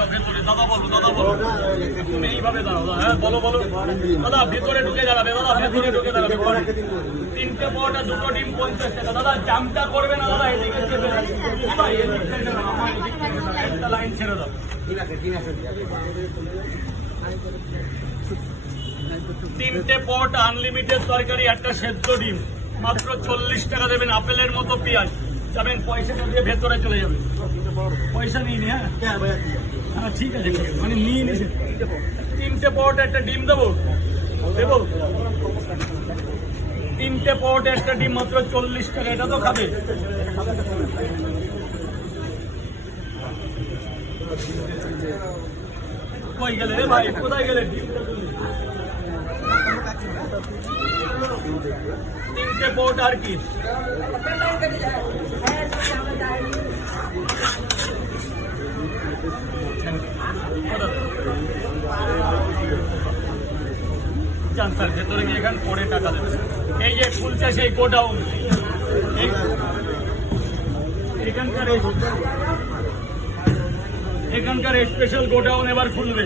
যাও ভেতরে। দাদা বলো, দাদা বলো, তুমি এইভাবে দাঁড়াও। হ্যাঁ বলো বলো দাদা, ভেতরে ঢুকে দাঁড়াবে দাদা, ভেতরে ঢুকে দাঁড়াবে। 3টে পরোটা 2টো ডিম 50 টাকা। দাদা জামটা করবে না দাদা, এদিকে চেপে একটা লাইন ছেড়ে দাও। 3টে পরোটা আনলিমিটেড তরকারি, একটা সেদ্ধ ডিম, মাত্র 40 টাকা দেবেন। আপেলের মতো পেঁয়াজ যাবেন, পয়সাটা দিয়ে ভেতরে চলে যাবেন। পয়সা নিয়ে নি। হ্যাঁ হ্যাঁ ঠিক আছে, মানে নিয়ে নিছে। 3টে পরোটা একটা ডিম দেবো দেবো। 3টে পরোটা একটা ডিম, মাত্র 40 টাকা। এটা তো খাবে। কই গেলে রে ভাই, কোথায় গেলে? 3টে পরোটা আর কি? যান স্যার ভেতরে গিয়ে এখানে পরে টাকা দেবে। এই যে খুলছে সেই গোডাউন, এখানকার স্পেশাল গোডাউন এবার খুলবে।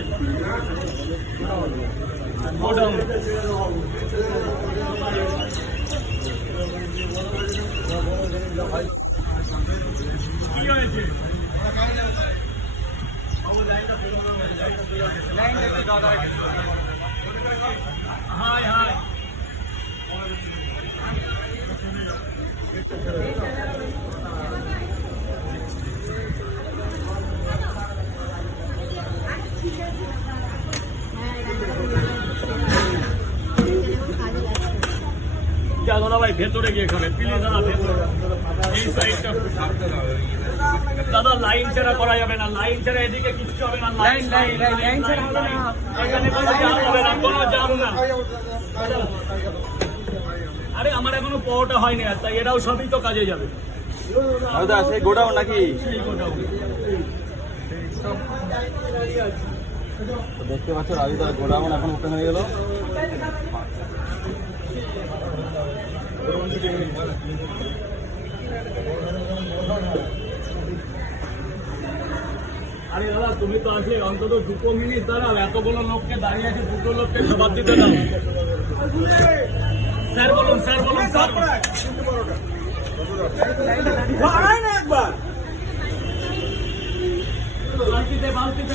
গোডাউন কি হয়েছে? হাই হাই যা দাদা ভাই ভেতরে গিয়ে খাবে প্লিজ দাদা, ভেতরে এই সাইডটা। দাদা লাইন ছাড়া করা যাবে না, লাইন ছাড়া এদিকে কিচ্ছু হবে না। লাইন ছাড়া হবে না, এখানে কোনো জাম হবে না, কোনো জাম না। আরে আমার এখনো পরোটা হয়নি, আর তাই এরাও সবই তো কাজে যাবে। সেই গোডাউন নাকি? সেই গোডাউন দেখতে পাচ্ছ রাজু, তার গোডাউন এখন ওপেন হয়ে গেল। আরে দাদা তুমি তো আসলে অন্তত 2 মিনিট দাঁড়াও, এতগুলো লোককে দাঁড়িয়ে আছে, 2টো লোককে জবাব দিতে দাও। স্যার বলুন, স্যার বলুন, স্যার বালতিতে বালতিতে